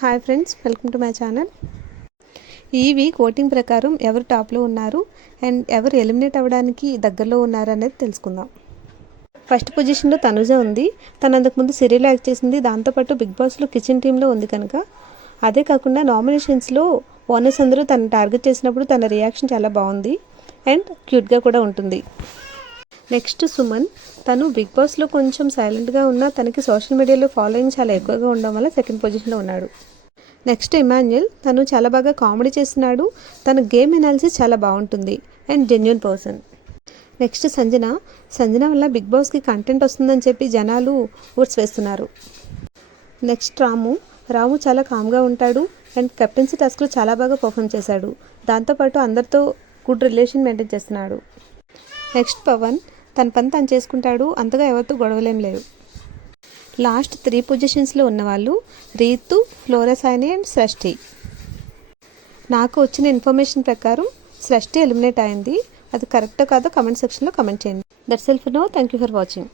Hi friends, welcome to my channel. ఈ week voting ప్రకారం ఎవరు టాప్లో ఉన్నారు అండ్ ఎవరు ఎలిమినేట్ అవ్వడానికి దగ్గరలో ఉన్నారు అనేది తెలుసుకుందాం. ఫస్ట్ పొజిషన్లో తనుజ ఉంది. తను అంతకుముందు సీరియల్ యాక్ట్ చేసింది. దాంతోపాటు బిగ్ బాస్లో కిచెన్ టీంలో ఉంది కనుక. అదే కాకుండా నామినేషన్స్లో ఓనర్స్ అందరూ తను టార్గెట్ చేసినప్పుడు తన రియాక్షన్ చాలా బాగుంది అండ్ క్యూట్గా కూడా ఉంటుంది. నెక్స్ట్ సుమన్. తను బిగ్ బాస్లో కొంచెం సైలెంట్గా ఉన్నా తనకి సోషల్ మీడియాలో ఫాలోయింగ్ చాలా ఎక్కువగా ఉండడం వల్ల సెకండ్ పొజిషన్లో ఉన్నాడు. నెక్స్ట్ ఇమాన్యుయల్. తను చాలా బాగా కామెడీ చేస్తున్నాడు. తన గేమ్ ఎనాలిసిస్ చాలా బాగుంటుంది and genuine person. Next Sanjana. Sanjana వల్ల బిగ్ బాస్కి కంటెంట్ వస్తుందని చెప్పి జనాలు ఓట్స్ వేస్తున్నారు. నెక్స్ట్ రాము. రాము చాలా కామ్గా ఉంటాడు అండ్ కెప్టెన్సీ టాస్క్లో చాలా బాగా పర్ఫామ్ చేశాడు. దాంతోపాటు అందరితో గుడ్ రిలేషన్ మెయింటైన్ చేస్తున్నాడు. నెక్స్ట్ పవన్. తన పని తను చేసుకుంటాడు. అంతగా ఎవరితో గొడవలేం లేవు. లాస్ట్ 3 పొజిషన్స్లో ఉన్నవాళ్ళు రీతు, ఫ్లోరసాయిని అండ్ సృష్టి. నాకు వచ్చిన ఇన్ఫర్మేషన్ ప్రకారం సృష్టి ఎలిమినేట్ అయింది. అది కరెక్టో కాదో కమెంట్ సెక్షన్లో కమెంట్ చేయండి. That's all for now. Thank you for watching.